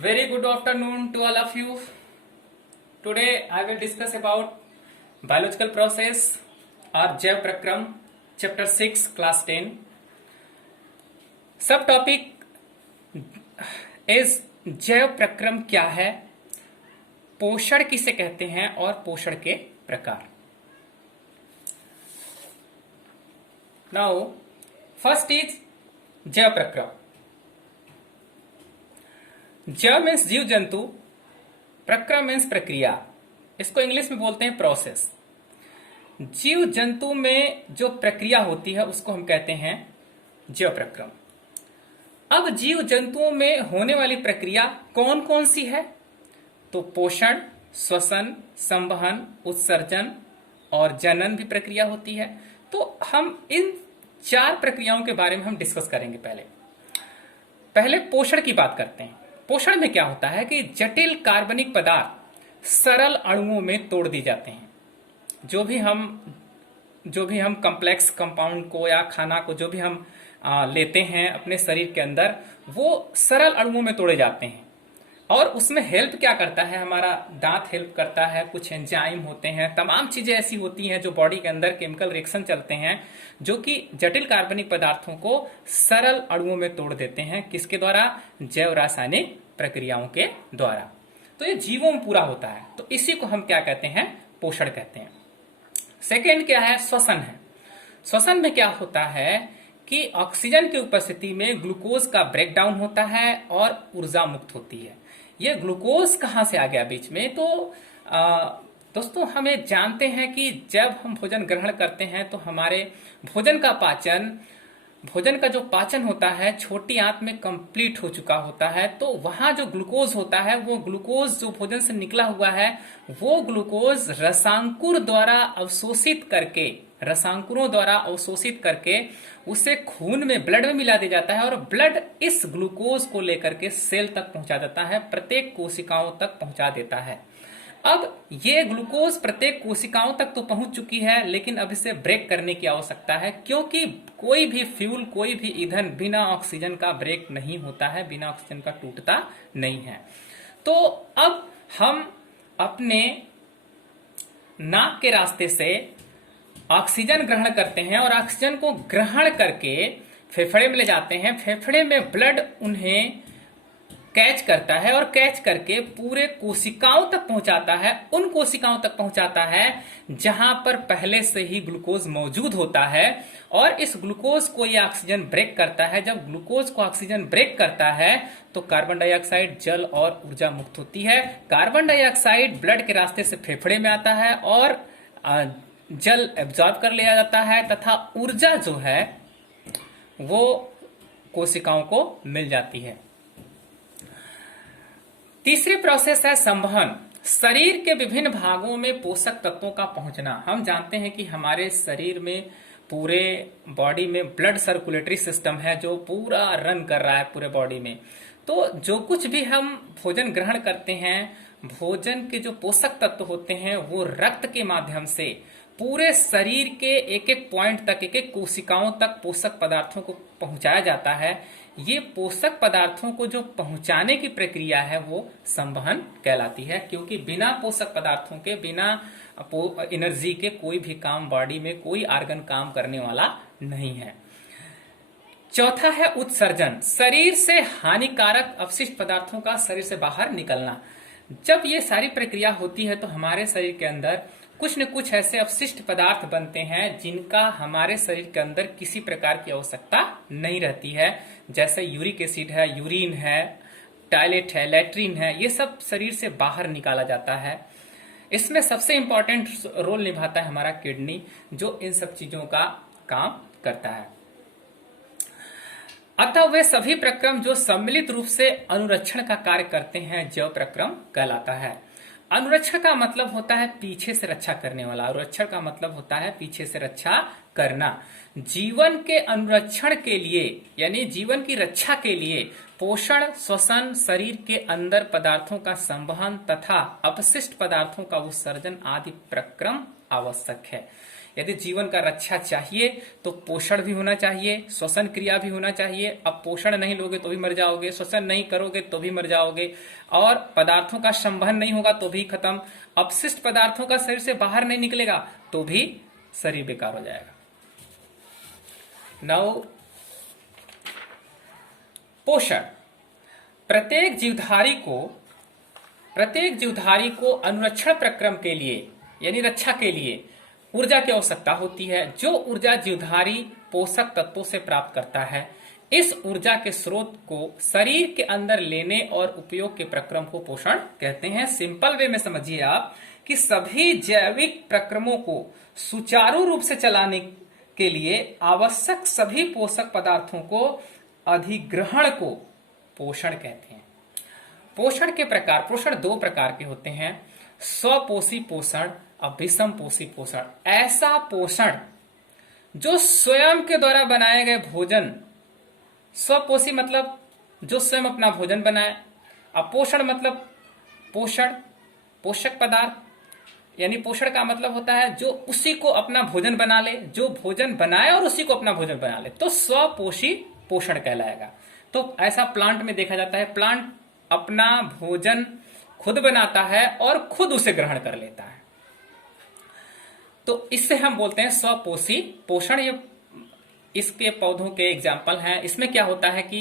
Very good afternoon to all of you. Today I will discuss about biological process or Jaiv Prakram, chapter 6, class 10. सब topic is जैव प्रक्रम क्या है, पोषण किसे कहते हैं और पोषण के प्रकार. नाउ फर्स्ट इज जैव प्रक्रम. जैव मीन्स जीव जंतु, प्रक्रम मीन्स प्रक्रिया. इसको इंग्लिश में बोलते हैं प्रोसेस. जीव जंतु में जो प्रक्रिया होती है उसको हम कहते हैं जैव प्रक्रम. अब जीव जंतुओं में होने वाली प्रक्रिया कौन कौन सी है? तो पोषण, श्वसन, संवहन, उत्सर्जन और जनन भी प्रक्रिया होती है. तो हम इन चार प्रक्रियाओं के बारे में हम डिस्कस करेंगे. पहले पोषण की बात करते हैं. पोषण में क्या होता है कि जटिल कार्बनिक पदार्थ सरल अणुओं में तोड़ दिए जाते हैं. जो भी हम कॉम्प्लेक्स कंपाउंड को या खाना को जो भी हम लेते हैं अपने शरीर के अंदर, वो सरल अणुओं में तोड़े जाते हैं. और उसमें हेल्प क्या करता है? हमारा दांत हेल्प करता है, कुछ एंजाइम होते हैं, तमाम चीजें ऐसी होती हैं जो बॉडी के अंदर केमिकल रिएक्शन चलते हैं जो कि जटिल कार्बनिक पदार्थों को सरल अणुओं में तोड़ देते हैं. किसके द्वारा? जैव रासायनिक प्रक्रियाओं के द्वारा. तो ये जीवों में पूरा होता है. तो इसी को हम क्या कहते हैं? पोषण कहते हैं. सेकेंड क्या है? श्वसन है. श्वसन में क्या होता है कि ऑक्सीजन की उपस्थिति में ग्लूकोज का ब्रेकडाउन होता है और ऊर्जा मुक्त होती है. ये ग्लूकोज कहाँ से आ गया बीच में? तो दोस्तों, हमें जानते हैं कि जब हम भोजन ग्रहण करते हैं तो हमारे भोजन का जो पाचन होता है छोटी आंत में कंप्लीट हो चुका होता है. तो वहां जो ग्लूकोज होता है, वो ग्लूकोज जो भोजन से निकला हुआ है, वो ग्लूकोज रसांकुरों द्वारा अवशोषित करके उसे खून में, ब्लड में मिला दिया जाता है और ब्लड इस ग्लूकोज को लेकर के सेल तक पहुंचा देता है, प्रत्येक कोशिकाओं तक पहुंचा देता है. अब ये ग्लूकोज प्रत्येक कोशिकाओं तक तो पहुंच चुकी है, लेकिन अब इसे ब्रेक करने की आवश्यकता है, क्योंकि कोई भी फ्यूल, कोई भी ईंधन बिना ऑक्सीजन का ब्रेक नहीं होता है, बिना ऑक्सीजन का टूटता नहीं है. तो अब हम अपने नाक के रास्ते से ऑक्सीजन ग्रहण करते हैं और ऑक्सीजन को ग्रहण करके फेफड़े में ले जाते हैं. फेफड़े में ब्लड उन्हें कैच करता है और कैच करके पूरे कोशिकाओं तक पहुंचाता है. उन कोशिकाओं तक पहुंचाता है जहां पर पहले से ही ग्लूकोज मौजूद होता है और इस ग्लूकोज को यह ऑक्सीजन ब्रेक करता है. जब ग्लूकोज को ऑक्सीजन ब्रेक करता है तो कार्बन डाइऑक्साइड, जल और ऊर्जा मुक्त होती है. कार्बन डाइऑक्साइड ब्लड के रास्ते से फेफड़े में आता है और जल एब्जॉर्ब कर लिया जाता है तथा ऊर्जा जो है वो कोशिकाओं को मिल जाती है. तीसरी प्रोसेस है संवहन. शरीर के विभिन्न भागों में पोषक तत्वों का पहुंचना. हम जानते हैं कि हमारे शरीर में, पूरे बॉडी में ब्लड सर्कुलेटरी सिस्टम है जो पूरा रन कर रहा है पूरे बॉडी में. तो जो कुछ भी हम भोजन ग्रहण करते हैं, भोजन के जो पोषक तत्व होते हैं वो रक्त के माध्यम से पूरे शरीर के एक एक पॉइंट तक, एक एक कोशिकाओं तक पोषक पदार्थों को पहुंचाया जाता है. ये पोषक पदार्थों को जो पहुंचाने की प्रक्रिया है वो संवहन कहलाती है, क्योंकि बिना पोषक पदार्थों के, बिना एनर्जी के कोई भी काम, बॉडी में कोई ऑर्गन काम करने वाला नहीं है. चौथा है उत्सर्जन. शरीर से हानिकारक अपशिष्ट पदार्थों का शरीर से बाहर निकलना. जब ये सारी प्रक्रिया होती है तो हमारे शरीर के अंदर कुछ न कुछ ऐसे अपशिष्ट पदार्थ बनते हैं जिनका हमारे शरीर के अंदर किसी प्रकार की आवश्यकता नहीं रहती है. जैसे यूरिक एसिड है, यूरिन है, टॉयलेट है, लैट्रिन है, ये सब शरीर से बाहर निकाला जाता है. इसमें सबसे इंपॉर्टेंट रोल निभाता है हमारा किडनी, जो इन सब चीजों का काम करता है. अतः वे सभी प्रक्रम जो सम्मिलित रूप से अनुरक्षण का कार्य करते हैं जैव प्रक्रम कहलाता है. अनुरक्षण का मतलब होता है पीछे से रक्षा करने वाला. अनुरक्षण का मतलब होता है पीछे से रक्षा करना. जीवन के अनुरक्षण के लिए, यानी जीवन की रक्षा के लिए पोषण, श्वसन, शरीर के अंदर पदार्थों का संवहन तथा अपशिष्ट पदार्थों का उत्सर्जन आदि प्रक्रम आवश्यक है. यदि जीवन का रक्षा चाहिए तो पोषण भी होना चाहिए, श्वसन क्रिया भी होना चाहिए। अब पोषण नहीं लोगे तो भी मर जाओगे, श्वसन नहीं करोगे तो भी मर जाओगे, और पदार्थों का संवहन नहीं होगा तो भी खत्म, अपशिष्ट पदार्थों का शरीर से बाहर नहीं निकलेगा तो भी शरीर बेकार हो जाएगा। नाउ पोषण, प्रत्येक जीवधारी को अनुरक्षण प्रक्रम के लिए यानी रक्षा के लिए ऊर्जा की आवश्यकता होती है, जो ऊर्जा जीवधारी पोषक तत्वों से प्राप्त करता है। इस ऊर्जा के स्रोत को शरीर के अंदर लेने और उपयोग के प्रक्रम को पोषण कहते हैं। सिंपल वे में समझिए आप कि सभी जैविक प्रक्रमों को सुचारू रूप से चलाने के लिए आवश्यक सभी पोषक पदार्थों को अधिग्रहण को पोषण कहते हैं। पोषण के प्रकार, पोषण दो प्रकार के होते हैं, स्वपोषी पोषण और विषम पोषी पोषण। ऐसा पोषण जो स्वयं के द्वारा बनाए गए भोजन, स्वपोषी मतलब जो स्वयं अपना भोजन बनाए, और पोषण मतलब पोषण, पोषक पदार्थ, यानी पोषण का मतलब होता है जो उसी को अपना भोजन बना ले, जो भोजन बनाए और उसी को अपना भोजन बना ले, तो स्वपोषी पोषण कहलाएगा। तो ऐसा प्लांट में देखा जाता है, प्लांट अपना भोजन खुद बनाता है और खुद उसे ग्रहण कर लेता है, तो इससे हम बोलते हैं स्वपोषी पोषण। ये इसके पौधों के एग्जाम्पल हैं। इसमें क्या होता है कि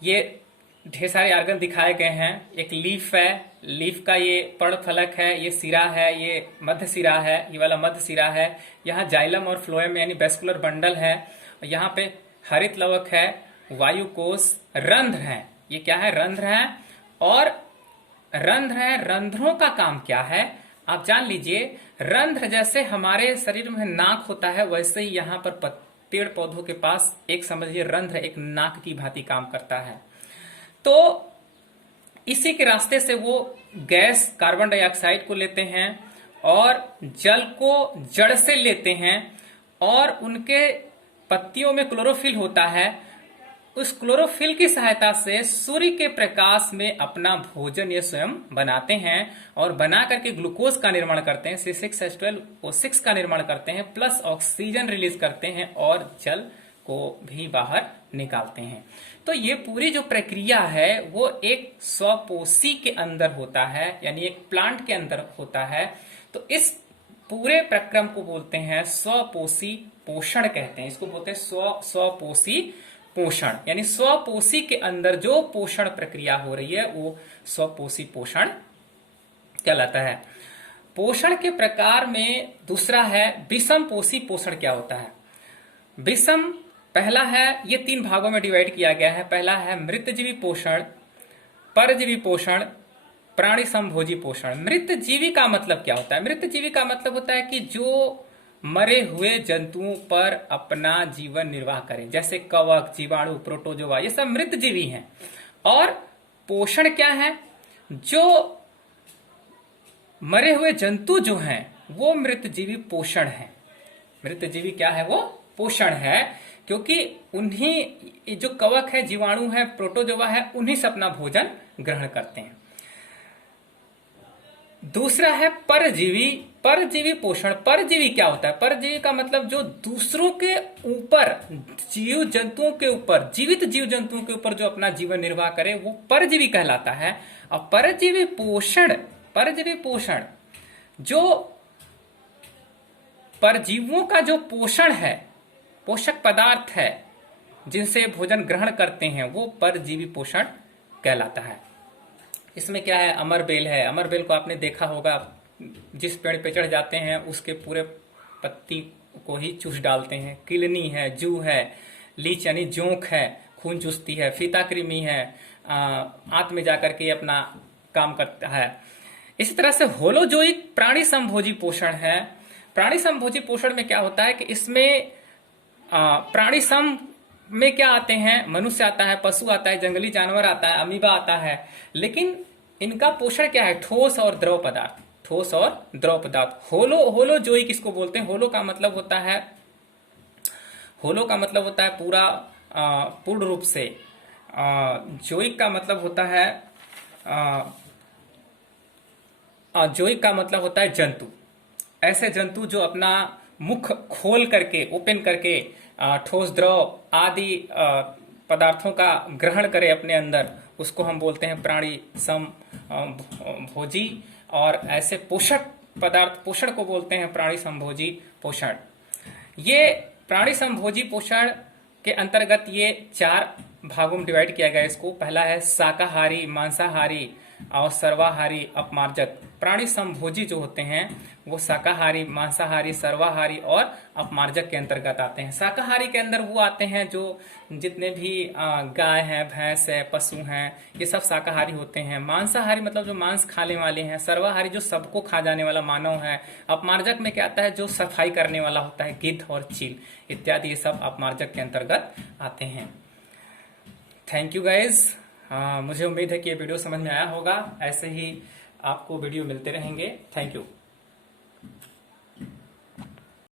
ये ढेर सारे आर्गन दिखाए गए हैं। एक लीफ है, लीफ का ये पर्ण फलक है, ये सिरा है, ये मध्य सिरा है, ये वाला मध्य सिरा है, यहाँ जाइलम और फ्लोएम यानी वेस्कुलर बंडल है, यहाँ पे हरित लवक है, वायुकोश, रंध्र है। ये क्या है? रंध्र है। और रंध्र है, रंध्रों का काम क्या है आप जान लीजिए। रंध्र जैसे हमारे शरीर में नाक होता है, वैसे ही यहाँ पर पेड़ पौधों के पास एक समझिए रंध्र एक नाक की भांति काम करता है। तो इसी के रास्ते से वो गैस कार्बन डाइऑक्साइड को लेते हैं और जल को जड़ से लेते हैं, और उनके पत्तियों में क्लोरोफिल होता है। उस क्लोरोफिल की सहायता से सूर्य के प्रकाश में अपना भोजन ये स्वयं बनाते हैं, और बना करके ग्लूकोज का निर्माण करते हैं, C6H12O6 का निर्माण करते हैं, प्लस ऑक्सीजन रिलीज करते हैं और जल को भी बाहर निकालते हैं। तो ये पूरी जो प्रक्रिया है वो एक स्वपोषी के अंदर होता है, यानी एक प्लांट के अंदर होता है। तो इस पूरे प्रक्रम को बोलते हैं स्वपोषी पोषण कहते हैं। इसको बोलते हैं स्वपोषी पोषण, यानी स्वपोषी के अंदर जो पोषण प्रक्रिया हो रही है वो स्वपोषी पोषण कहलाता है। पोषण के प्रकार में दूसरा है विषम पोषी पोषण। क्या होता है विषम? पहला है, ये 3 भागों में डिवाइड किया गया है। पहला है मृतजीवी पोषण, परजीवी पोषण, प्राणी समभोजी पोषण। मृतजीवी का मतलब क्या होता है? मृतजीवी का मतलब होता है कि जो मरे हुए जंतुओं पर अपना जीवन निर्वाह करें, जैसे कवक, जीवाणु, प्रोटोजोआ, ये सब मृतजीवी हैं। और पोषण क्या है? जो मरे हुए जंतु जो हैं वो मृतजीवी पोषण है। मृतजीवी क्या है? वो पोषण है, क्योंकि उन्हीं जो कवक है, जीवाणु है, प्रोटोजोआ है, उन्हीं से अपना भोजन ग्रहण करते हैं। दूसरा है परजीवी। परजीवी पोषण। परजीवी क्या होता है? परजीवी का मतलब जो दूसरों के ऊपर, जीव जंतुओं के ऊपर, जीवित जीव जंतुओं के ऊपर जो अपना जीवन निर्वाह करे वो परजीवी कहलाता है। और परजीवी पोषण जो परजीवों का जो पोषण है, पोषक पदार्थ है जिनसे भोजन ग्रहण करते हैं, वो परजीवी पोषण कहलाता है। इसमें क्या है? अमरबेल है। अमरबेल को आपने देखा होगा, जिस पेड़ पे चढ़ जाते हैं उसके पूरे पत्ती को ही चूस डालते हैं। किलनी है, जू है, लीच यानी जोंक है, खून चूसती है, फीताकृमि है, आंत में जाकर के अपना काम करता है। इसी तरह से होलोजोइक प्राणी समभोजी पोषण है। प्राणी समभोजी पोषण में क्या होता है कि इसमें प्राणी सम में क्या आते हैं? मनुष्य आता है, पशु आता है, जंगली जानवर आता है, अमीबा आता है। लेकिन इनका पोषण क्या है? ठोस और द्रव पदार्थ। ठोस और द्रव पदार्थ। होलोजोइक किसको बोलते हैं? होलो का मतलब होता है पूरा, पूर्ण रूप से। जोइक का मतलब होता है जंतु। ऐसे जंतु जो अपना मुख खोल करके, ओपन करके ठोस द्रव आदि पदार्थों का ग्रहण करे अपने अंदर, उसको हम बोलते हैं प्राणी समभोजी। और ऐसे पोषक पदार्थ, पोषण को बोलते हैं प्राणी समभोजी पोषण। ये प्राणी समभोजी पोषण के अंतर्गत ये 4 भागों में डिवाइड किया गया है इसको। पहला है शाकाहारी, मांसाहारी और सर्वाहारी, अपमार्जक। प्राणी समभोजी जो होते हैं वो शाकाहारी, मांसाहारी, सर्वाहारी और अपमार्जक के अंतर्गत आते हैं। शाकाहारी के अंदर वो आते हैं जो जितने भी गाय है, भैंस है, पशु हैं, ये सब शाकाहारी होते हैं। मांसाहारी मतलब जो मांस खाने वाले हैं। सर्वाहारी जो सबको खा जाने वाला मानव है। अपमार्जक में क्या आता है, जो सफाई करने वाला होता है, गिद्ध और चील इत्यादि, ये सब अपमार्जक के अंतर्गत आते हैं। Thank you guys. मुझे उम्मीद है कि ये वीडियो समझ में आया होगा। ऐसे ही आपको वीडियो मिलते रहेंगे। Thank you.